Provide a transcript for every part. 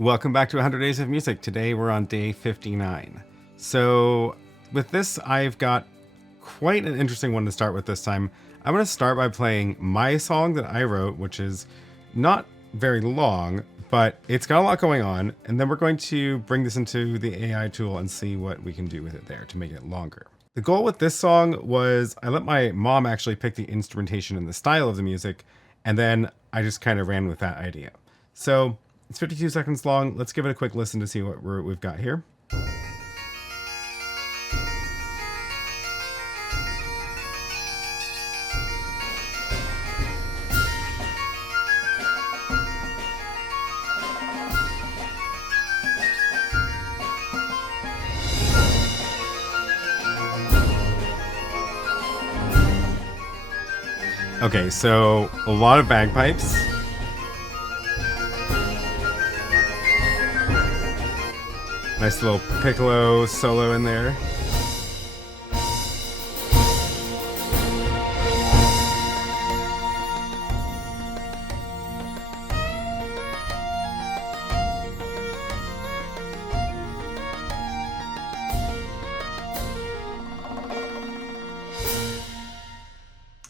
Welcome back to 100 Days of Music. Today we're on day 59. So with this, I've got quite an interesting one to start with this time. I'm going to start by playing my song that I wrote, which is not very long, but it's got a lot going on. And then we're going to bring this into the AI tool and see what we can do with it there to make it longer. The goal with this song was I let my mom actually pick the instrumentation and the style of the music, and then I just kind of ran with that idea. So it's 52 seconds long. Let's give it a quick listen to see what we've got here. Okay, so a lot of bagpipes. Nice little piccolo solo in there.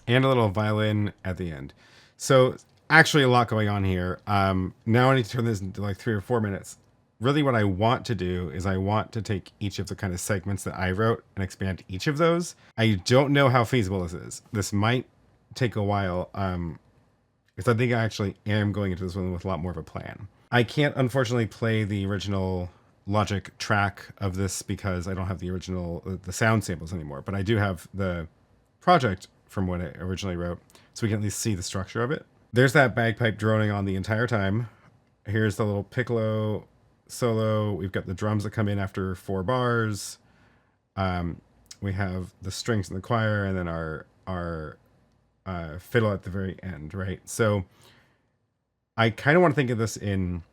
And a little violin at the end. So actually a lot going on here. Now I need to turn this into like 3 or 4 minutes. Really what I want to do is I want to take each of the kind of segments that I wrote and expand each of those. I don't know how feasible this is. This might take a while because I think I actually am going into this one with a lot more of a plan. I can't unfortunately play the original Logic track of this because I don't have the original, the sound samples anymore, but I do have the project from what I originally wrote, so we can at least see the structure of it. There's that bagpipe droning on the entire time. Here's the little piccolo solo. We've got the drums that come in after 4 bars. We have the strings in the choir, and then our fiddle at the very end, right? So I kind of want to think of this in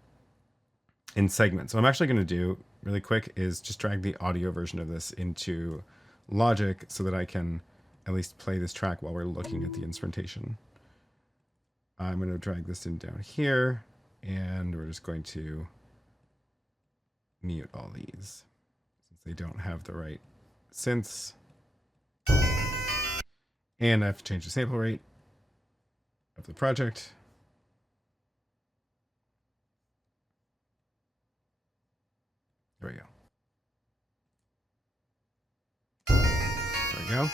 segments. So what I'm actually going to do really quick is just drag the audio version of this into Logic so that I can at least play this track while we're looking at the instrumentation. I'm going to drag this in down here, and we're just going to mute all these since they don't have the right synths. And I have to change the sample rate of the project. There we go. There we go.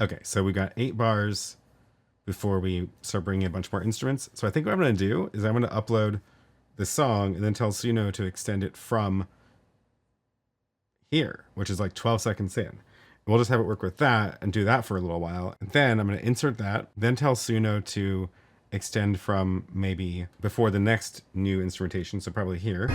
Okay, so we got 8 bars before we start bringing a bunch more instruments. So I think what I'm going to do is I'm going to upload the song and then tell Suno to extend it from here, which is like 12 seconds in. We'll just have it work with that and do that for a little while. And then I'm going to insert that, then tell Suno to extend from maybe before the next new instrumentation, so probably here.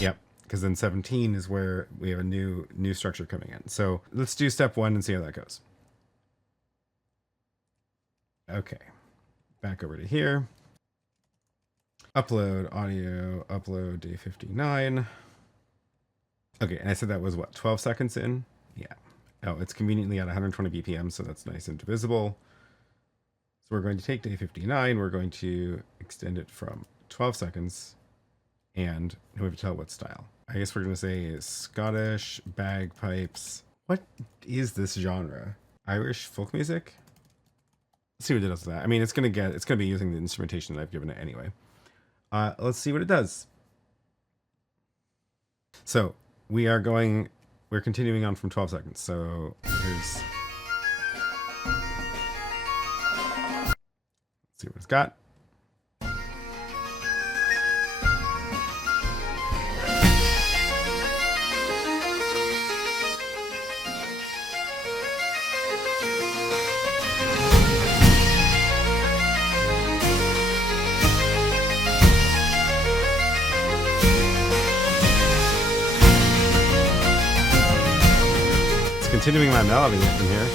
Yep. Because then 17 is where we have a new structure coming in. So let's do step 1 and see how that goes. Okay, back over to here. Upload audio, upload day 59. Okay, and I said that was what, 12 seconds in? Yeah. Oh, it's conveniently at 120 BPM, so that's nice and divisible. So we're going to take day 59, we're going to extend it from 12 seconds, and we have to tell what style. I guess we're going to say Scottish bagpipes. What is this genre? Irish folk music? Let's see what it does with that. I mean, it's going to be using the instrumentation that I've given it anyway. Let's see what it does. So we're continuing on from 12 seconds. So here's, let's see what it's got. Continuing my melody in here.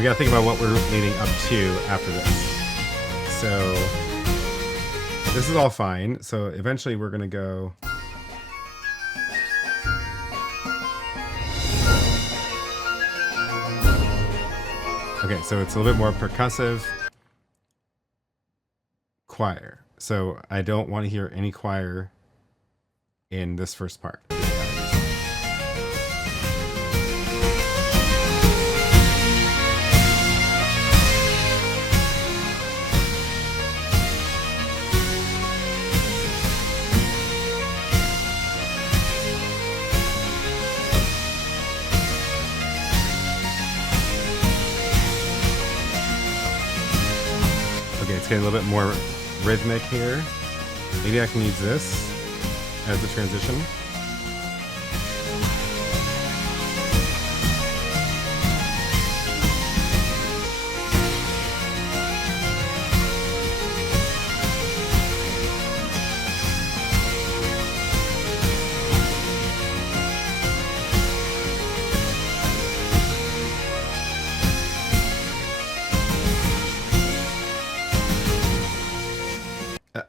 we got to think about what we're leading up to after this. So this is all fine. So eventually we're going to go. Okay, so it's a little bit more percussive. Choir. So I don't want to hear any choir in this first part. It's getting a little bit more rhythmic here. Maybe I can use this as the transition.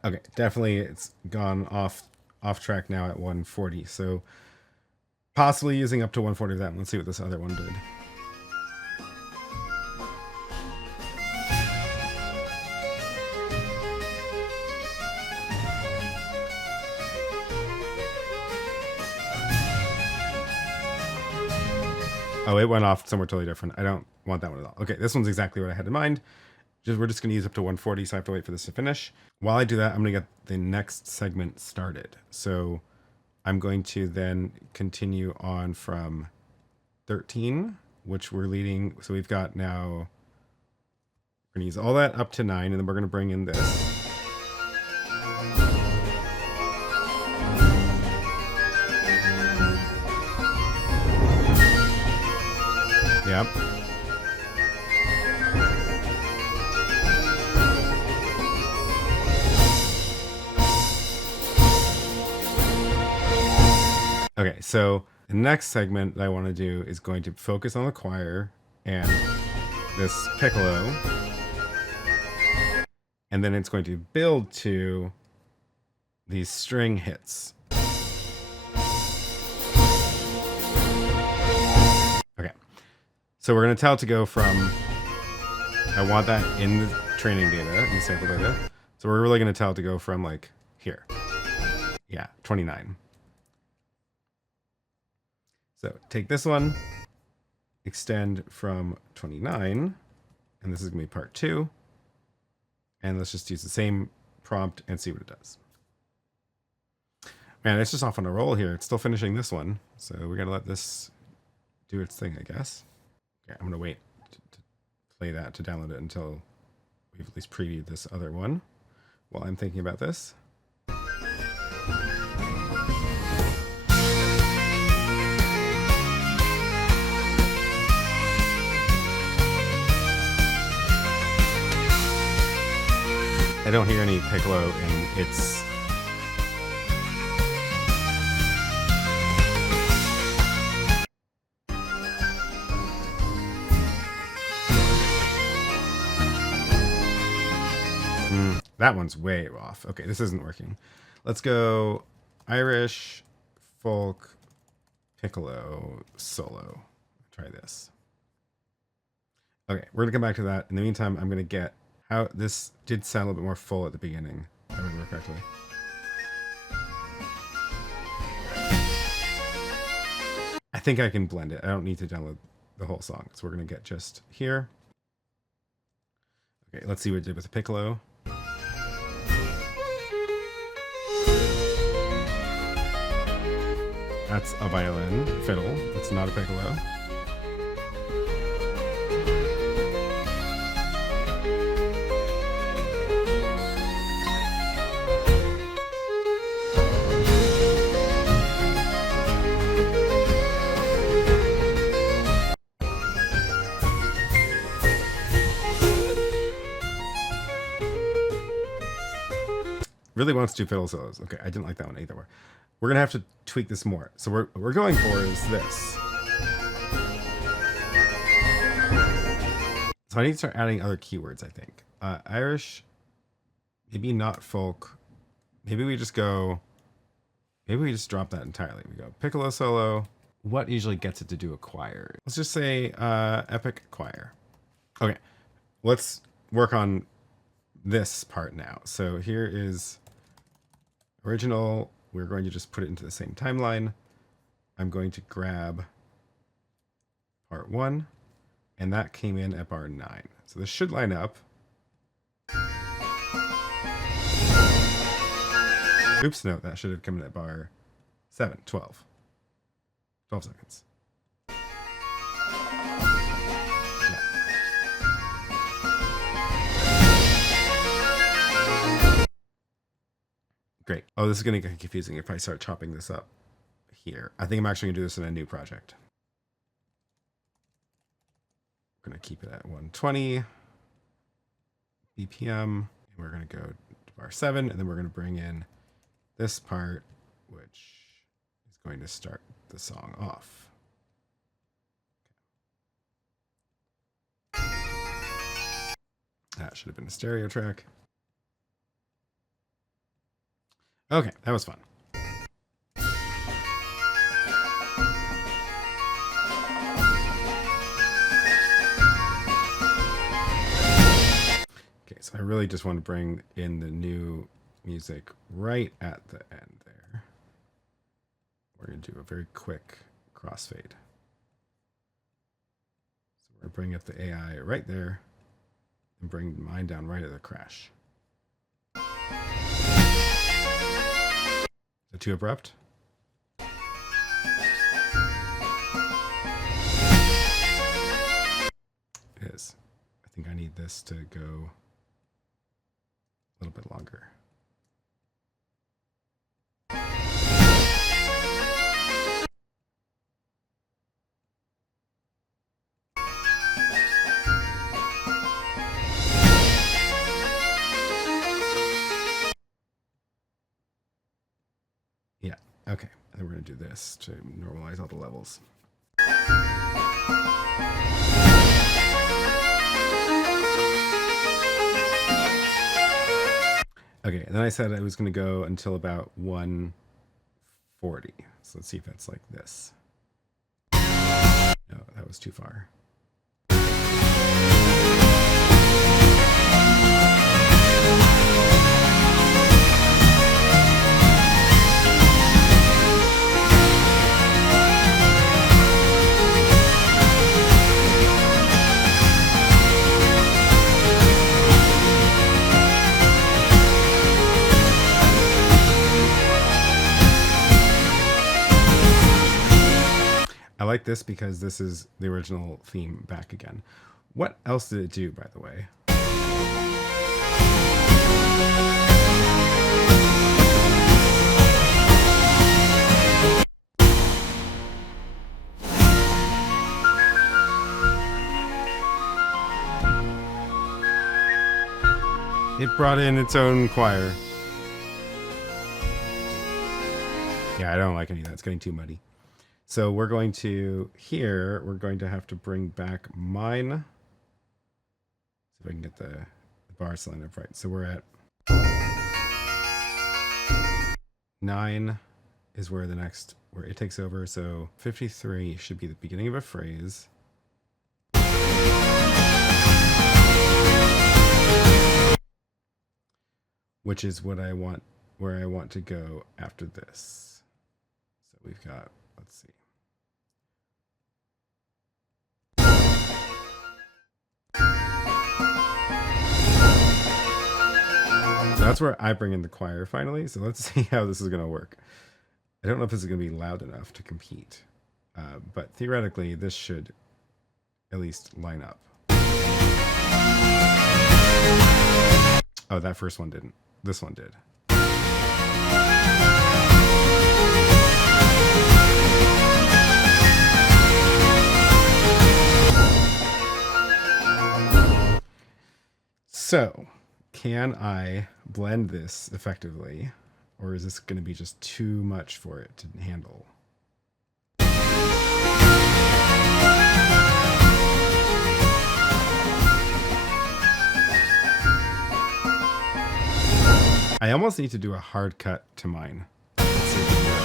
Okay, definitely it's gone off track now at 140. So possibly using up to 140 of that. Let's see what this other one did. Oh, it went off somewhere totally different. I don't want that one at all. Okay, this one's exactly what I had in mind. We're just going to use up to 140, so I have to wait for this to finish. While I do that, I'm going to get the next segment started. So I'm going to then continue on from 13, which we're leading. So we've got now, we're going to use all that up to 9, and then we're going to bring in this. Yep. Okay, so the next segment that I want to do is going to focus on the choir and this piccolo. And then it's going to build to these string hits. Okay, so we're going to tell it to go from, I want that in the training data, in the sample data. So we're really going to tell it to go from like here. Yeah, 29. So take this one, extend from 29, and this is going to be part 2. And let's just use the same prompt and see what it does. Man, it's just off on a roll here. It's still finishing this one. So we got to let this do its thing, I guess. Okay, I'm going to wait to play that, to download it until we've at least previewed this other one while I'm thinking about this. I don't hear any piccolo in its... that one's way off. Okay, this isn't working. Let's go Irish, folk, piccolo, solo. Try this. Okay, we're gonna come back to that. In the meantime, I'm gonna get how this did sound a little bit more full at the beginning, if I remember correctly. I think I can blend it. I don't need to download the whole song. So we're going to get just here. Okay, let's see what it did with the piccolo. That's a violin fiddle. It's not a piccolo. Really wants to do fiddle solos. Okay, I didn't like that one either. We're gonna have to tweak this more. So what we're going for is this. So I need to start adding other keywords, I think. Irish, maybe not folk. Maybe we just drop that entirely. We go piccolo solo. What usually gets it to do a choir? Let's just say epic choir. Okay, let's work on this part now. So here is original. We're going to just put it into the same timeline. I'm going to grab part 1, and that came in at bar 9. So this should line up. Oops, no, that should have come in at bar 7, 12. 12 seconds. Yeah. Great. Oh, this is going to get confusing if I start chopping this up here. I think I'm actually going to do this in a new project. We're going to keep it at 120 BPM. We're going to go to bar 7, and then we're going to bring in this part, which is going to start the song off. That should have been a stereo track. Okay, that was fun. Okay, so I really just want to bring in the new music right at the end there. We're going to do a very quick crossfade. So we're going to bring up the AI right there and bring mine down right at the crash. Is it too abrupt? It is. I think I need this to go a little bit longer. Yeah, okay. And then we're going to do this to normalize all the levels. Okay, and then I said I was going to go until about 140. So let's see if it's like this. No, that was too far. I like this because this is the original theme back again. What else did it do, by the way? It brought in its own choir. Yeah, I don't like any of that. It's getting too muddy. So we're going to, here, we're going to have to bring back mine. See if I can get the bars lined up right. So we're at 9 is where it takes over. So 53 should be the beginning of a phrase. Which is what I want, where I want to go after this. So we've got, let's see. So that's where I bring in the choir finally. So let's see how this is going to work. I don't know if this is going to be loud enough to compete. But theoretically, this should at least line up. Oh, that first one didn't. This one did. So, can I blend this effectively, or is this going to be just too much for it to handle? I almost need to do a hard cut to mine. Let's see if we can do it.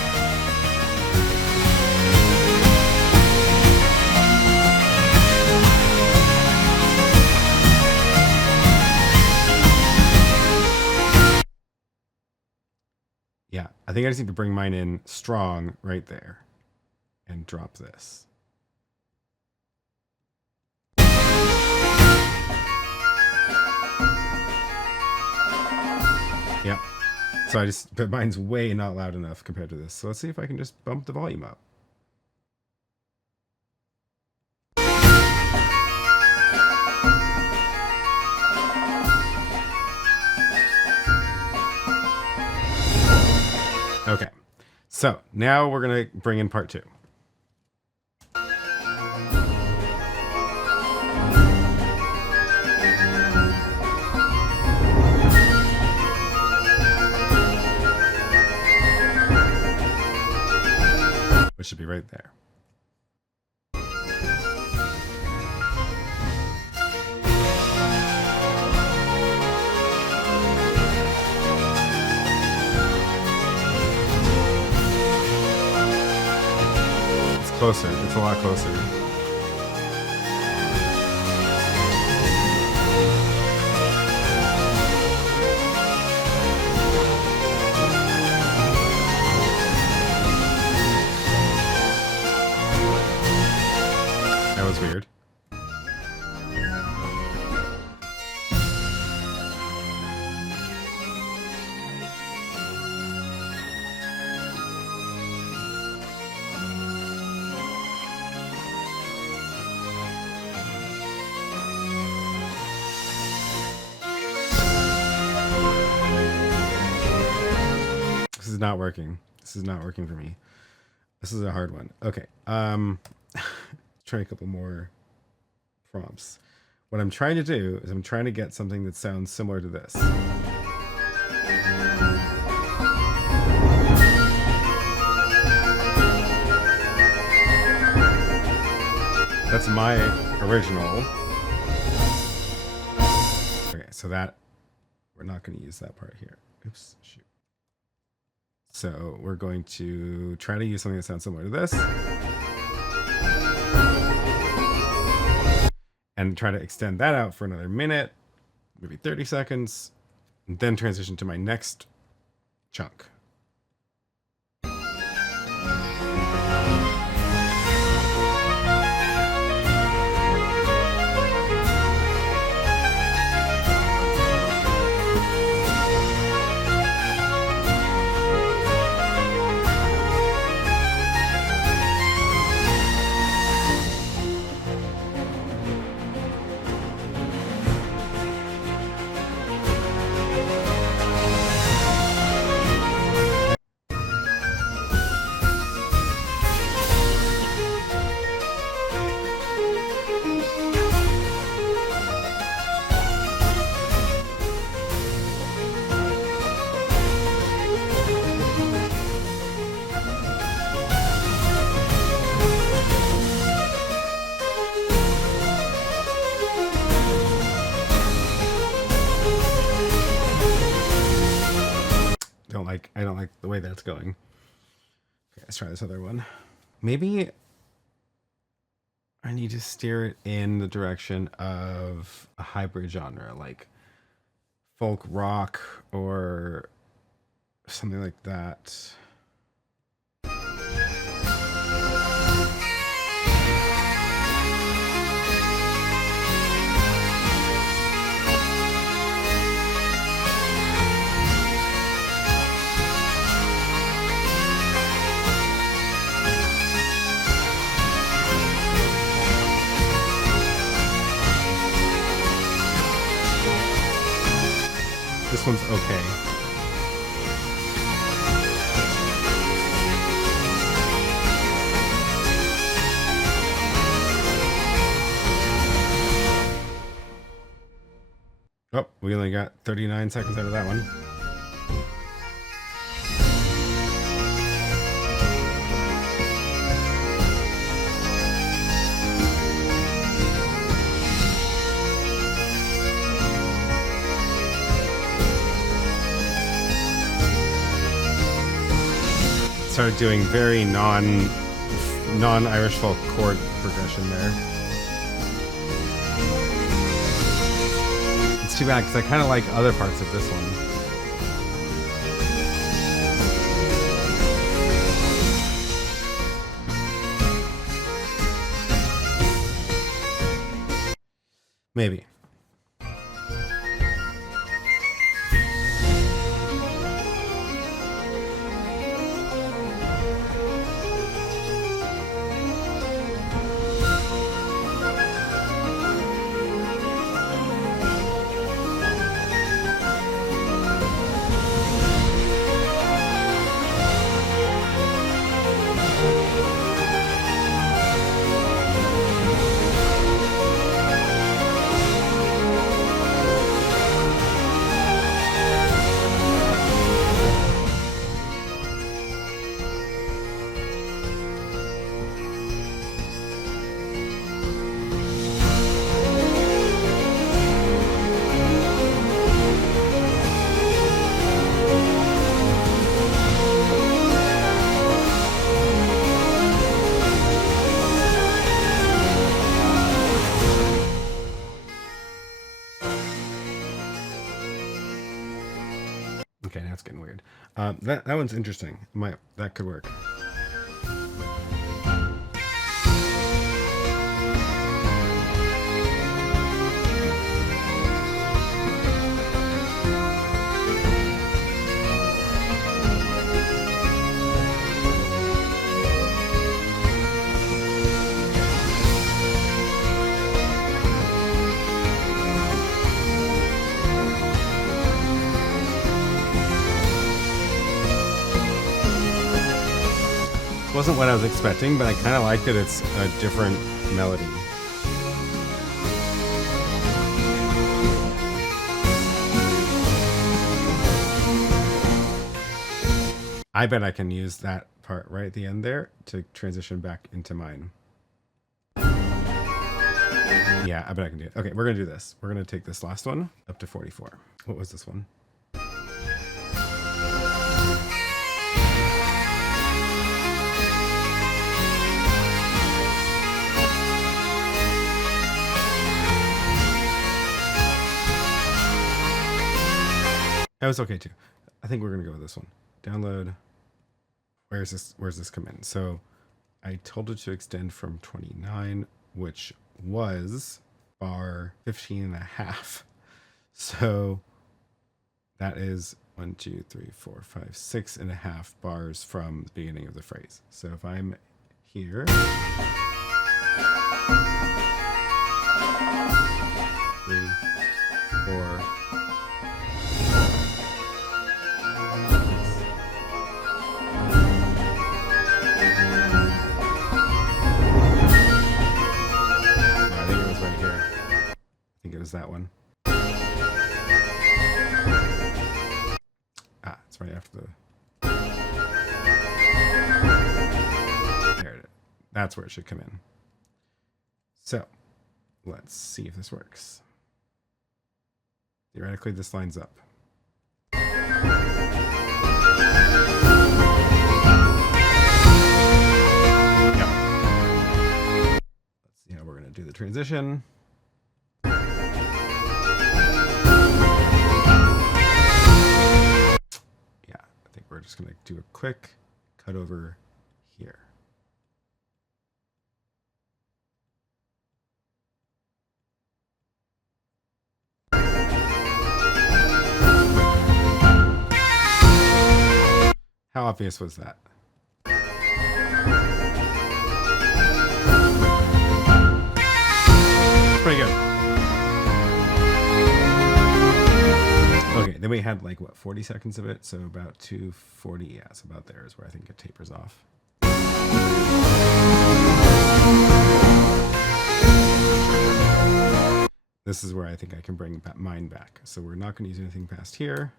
Yeah, I think I just need to bring mine in strong right there and drop this. Yep. So but mine's way not loud enough compared to this. So let's see if I can just bump the volume up. Okay, so now we're gonna bring in part 2. Which should be right there. Closer. It's a lot closer. That was weird. This is not working. This is not working for me. This is a hard one. Okay. Try a couple more prompts. What I'm trying to do is I'm trying to get something that sounds similar to this. That's my original. Okay, so that we're not going to use that part here. Oops, shoot. So we're going to try to use something that sounds similar to this. And try to extend that out for another minute, maybe 30 seconds, and then transition to my next chunk. I don't like the way that's going. Okay, let's try this other one. Maybe I need to steer it in the direction of a hybrid genre, like folk rock or something like that. This one's okay. Oh, we only got 39 seconds out of that one. started doing very non-Irish folk chord progression there. It's too bad because I kind of like other parts of this one. Maybe. Okay, now it's getting weird. That one's interesting. That could work. Wasn't what I was expecting, but I kind of like that it's a different melody. I bet I can use that part right at the end there to transition back into mine. Yeah, I bet I can do it. Okay, we're going to do this. We're going to take this last one up to 44. What was this one? That was okay too. I think we're gonna go with this one. Download. Where's this come in? So I told it to extend from 29, which was bar 15 and a half. So that is 1, 2, 3, 4, 5, 6.5 bars from the beginning of the phrase. So if I'm here, 3, 4. That one. It's right after the. There it is. That's where it should come in. So let's see if this works. Theoretically, this lines up. Yep. Let's see how we're going to do the transition. We're just going to do a quick cut over here. How obvious was that? It's pretty good. Okay, then we had like what, 40 seconds of it, so about 240. Yeah, it's about there is where I think it tapers off. This is where I think I can bring mine back. So we're not going to use anything past here.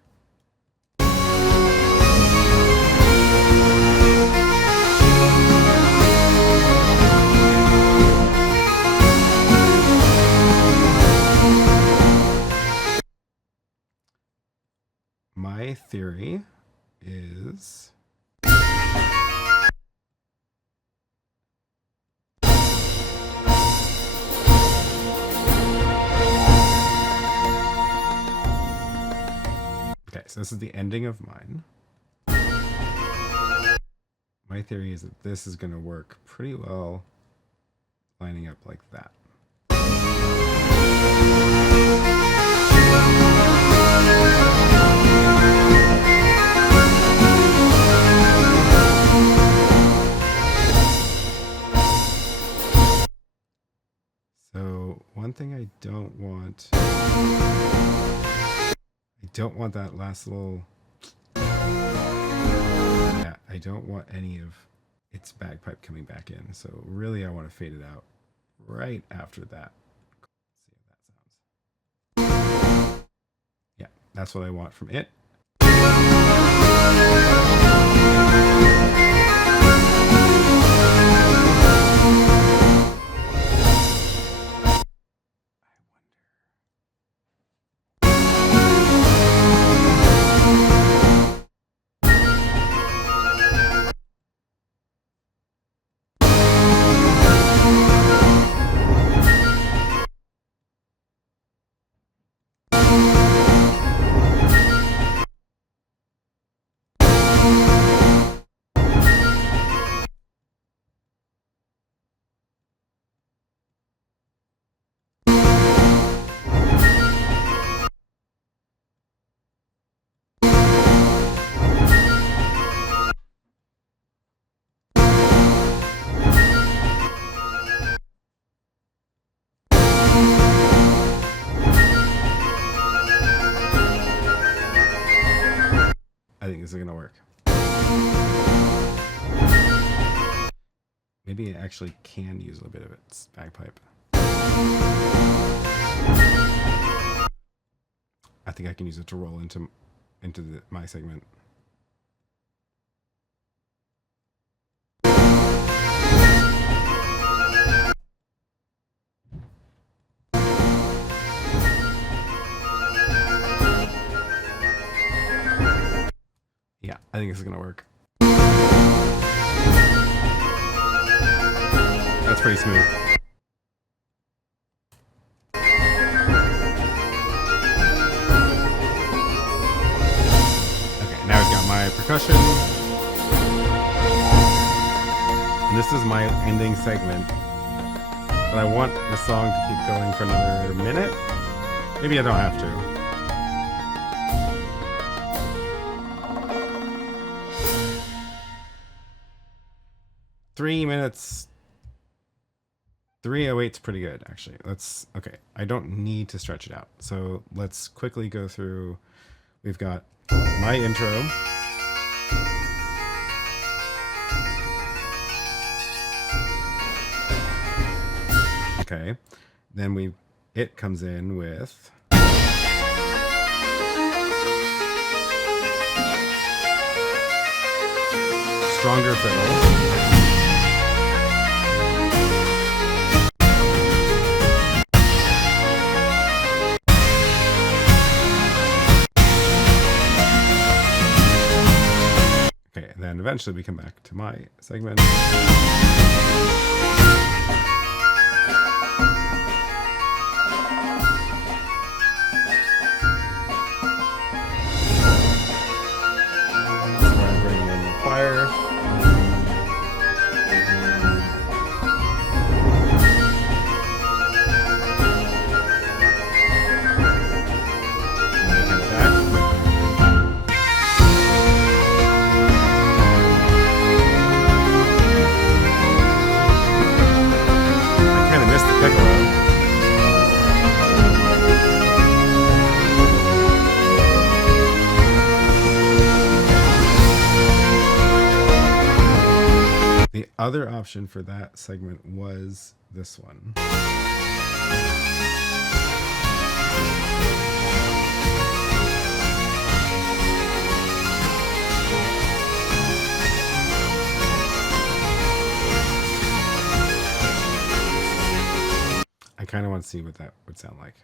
My theory is Okay, so this is the ending of mine. My theory is that this is going to work pretty well lining up like that. So one thing I don't want that last little, yeah, I don't want any of its bagpipe coming back in. So really I want to fade it out right after that. See how that sounds. Yeah, that's what I want from it. I think this is gonna work. Maybe it actually can use a little bit of its bagpipe. I think I can use it to roll into my segment. Yeah, I think this is gonna work. That's pretty smooth. Okay, now we've got my percussion. And this is my ending segment. But I want the song to keep going for another minute. Maybe I don't have to. .3 minutes. 3:08's pretty good, actually. Okay. I don't need to stretch it out. So let's quickly go through. We've got my intro. Okay. Then it comes in with stronger fiddle. Okay, and then eventually we come back to my segment. The other option for that segment was this one. I kind of want to see what that would sound like.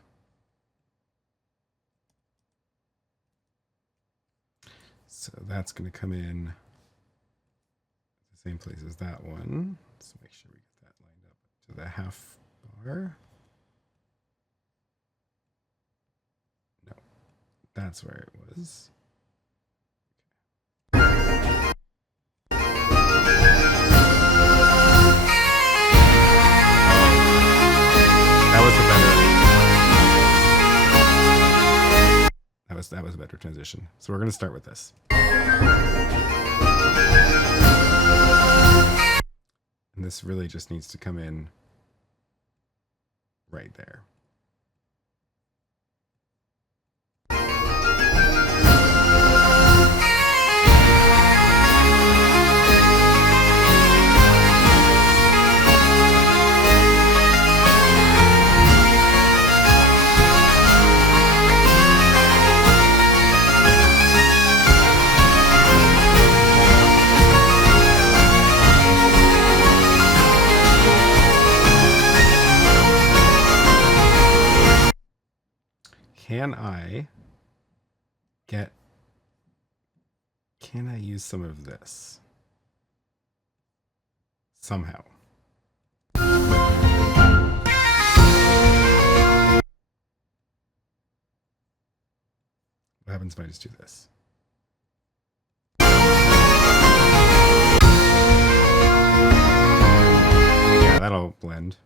So that's going to come in the same place as that one. Let's make sure we get that lined up to the half bar. No, that's where it was. that was a better transition. So we're going to start with this. And this really just needs to come in right there. Can I use some of this? Somehow. What happens if I just do this? Yeah, that'll blend.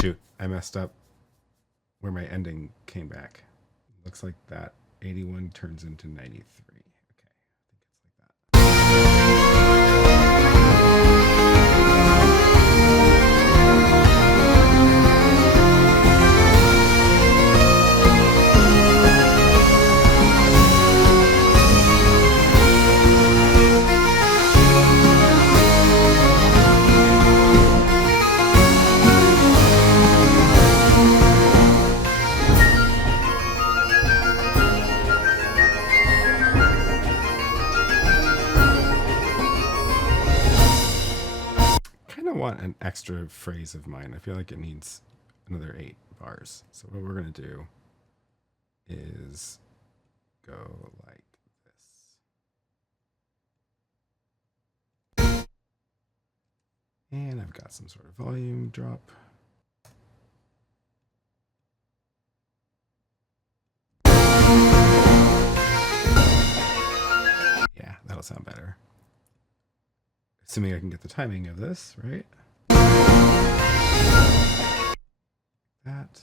Shoot, I messed up where my ending came back. Looks like that 81 turns into 93. Okay, I think want an extra phrase of mine. I feel like it needs another 8 bars. So what we're going to do is go like this. And I've got some sort of volume drop. Yeah, that'll sound better. Assuming I can get the timing of this, right? That.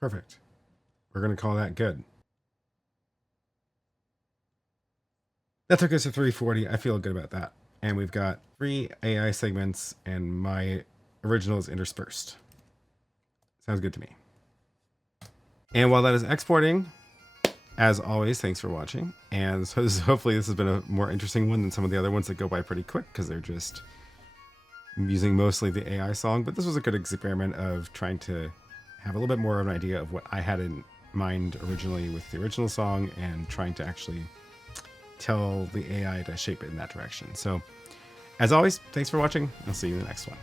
Perfect. We're going to call that good. That took us to 340. I feel good about that. And we've got 3 AI segments and my original is interspersed. Sounds good to me. And while that is exporting, as always, thanks for watching. And so hopefully this has been a more interesting one than some of the other ones that go by pretty quick because they're just using mostly the AI song. But this was a good experiment of trying to have a little bit more of an idea of what I had in mind originally with the original song and trying to actually tell the AI to shape it in that direction. So as always, thanks for watching. I'll see you in the next one.